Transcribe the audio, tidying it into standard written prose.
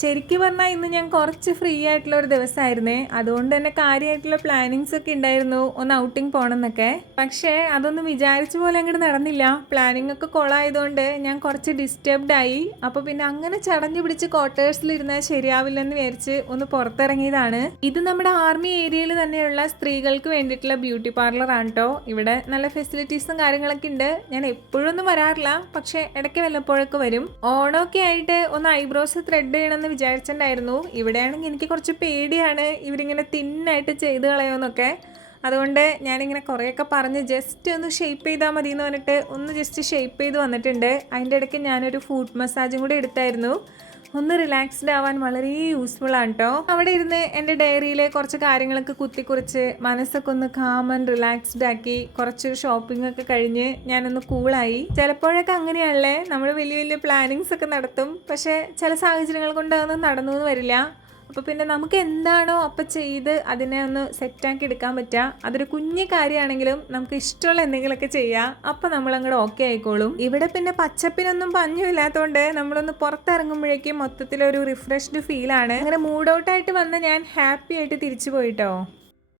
ശരിക്കും പറഞ്ഞാൽ ഇന്ന് ഞാൻ കുറച്ച് ഫ്രീ ആയിട്ടുള്ള ഒരു ദിവസമായിരുന്നേ. അതുകൊണ്ട് തന്നെ കാര്യമായിട്ടുള്ള പ്ലാനിങ്സ് ഒക്കെ ഉണ്ടായിരുന്നു, ഒന്ന് ഔട്ടിങ് പോകണം എന്നൊക്കെ. പക്ഷേ അതൊന്നും വിചാരിച്ച പോലെ അങ്ങോട്ട് നടന്നില്ല. പ്ലാനിങ് ഒക്കെ കൊളായതുകൊണ്ട് ഞാൻ കുറച്ച് ഡിസ്റ്റർബ്ഡ് ആയി. അപ്പോൾ പിന്നെ അങ്ങനെ ചടഞ്ഞു പിടിച്ച് ക്വാർട്ടേഴ്സിലിരുന്നാൽ ശരിയാവില്ലെന്ന് വിചാരിച്ച് ഒന്ന് പുറത്തിറങ്ങിയതാണ്. ഇത് നമ്മുടെ ആർമി ഏരിയയിൽ തന്നെയുള്ള സ്ത്രീകൾക്ക് വേണ്ടിയിട്ടുള്ള ബ്യൂട്ടി പാർലർ ആണ് കേട്ടോ. ഇവിടെ നല്ല ഫെസിലിറ്റീസും കാര്യങ്ങളൊക്കെ ഉണ്ട്. ഞാൻ എപ്പോഴൊന്നും വരാറില്ല, പക്ഷേ ഇടയ്ക്ക് വല്ലപ്പോഴൊക്കെ വരും. ഓണമൊക്കെ ആയിട്ട് ഒന്ന് ഐബ്രോസ് ത്രെഡ് ചെയ്യണം എന്ന് വിചാരിച്ചിട്ടുണ്ടായിരുന്നു. ഇവിടെയാണെങ്കിൽ എനിക്ക് കുറച്ച് പേടിയാണ്, ഇവരിങ്ങനെ തിന്നായിട്ട് ചെയ്ത് കളയുമെന്നൊക്കെ. അതുകൊണ്ട് ഞാനിങ്ങനെ കുറേയൊക്കെ പറഞ്ഞ് ജസ്റ്റ് ഒന്ന് ഷേപ്പ് ചെയ്താൽ മതി എന്ന് പറഞ്ഞിട്ട് ഒന്ന് ജസ്റ്റ് ഷേപ്പ് ചെയ്ത് വന്നിട്ടുണ്ട്. അതിൻ്റെ ഇടയ്ക്ക് ഞാനൊരു ഫുഡ് മസാജും കൂടി എടുത്തായിരുന്നു. ഒന്ന് റിലാക്സ്ഡ് ആവാൻ വളരെ യൂസ്ഫുൾ ആണ് കേട്ടോ. അവിടെ ഇരുന്ന് എൻ്റെ ഡയറിയിലെ കുറച്ച് കാര്യങ്ങളൊക്കെ കുത്തിക്കുറിച്ച് മനസ്സൊക്കെ ഒന്ന് കാം ആൻഡ് റിലാക്സ്ഡ് ആക്കി കുറച്ച് ഷോപ്പിംഗ് ഒക്കെ കഴിഞ്ഞ് ഞാനൊന്ന് കൂളായി. ചിലപ്പോഴൊക്കെ അങ്ങനെയാണല്ലേ, നമ്മൾ വലിയ വലിയ പ്ലാനിങ്സ് ഒക്കെ നടത്തും, പക്ഷേ ചില സാഹചര്യങ്ങൾ കൊണ്ട് അതൊന്നും നടന്നു എന്ന് വരില്ല. അപ്പോൾ പിന്നെ നമുക്ക് എന്താണോ അപ്പം ചെയ്ത് അതിനെ ഒന്ന് സെറ്റാക്കി എടുക്കാൻ പറ്റുക. അതൊരു കുഞ്ഞു കാര്യമാണെങ്കിലും നമുക്ക് ഇഷ്ടമുള്ള എന്തെങ്കിലുമൊക്കെ ചെയ്യാം. അപ്പം നമ്മളങ്ങോട്ട് ഓക്കെ ആയിക്കോളും. ഇവിടെ പിന്നെ പച്ചപ്പിനൊന്നും പഞ്ഞുമില്ലാത്തതുകൊണ്ട് നമ്മളൊന്ന് പുറത്തിറങ്ങുമ്പോഴേക്കും മൊത്തത്തിലൊരു റിഫ്രഷ്ഡ് ഫീലാണ്. അങ്ങനെ മൂഡ് ഔട്ടായിട്ട് വന്ന് ഞാൻ ഹാപ്പി ആയിട്ട് തിരിച്ചു പോയിട്ടോ.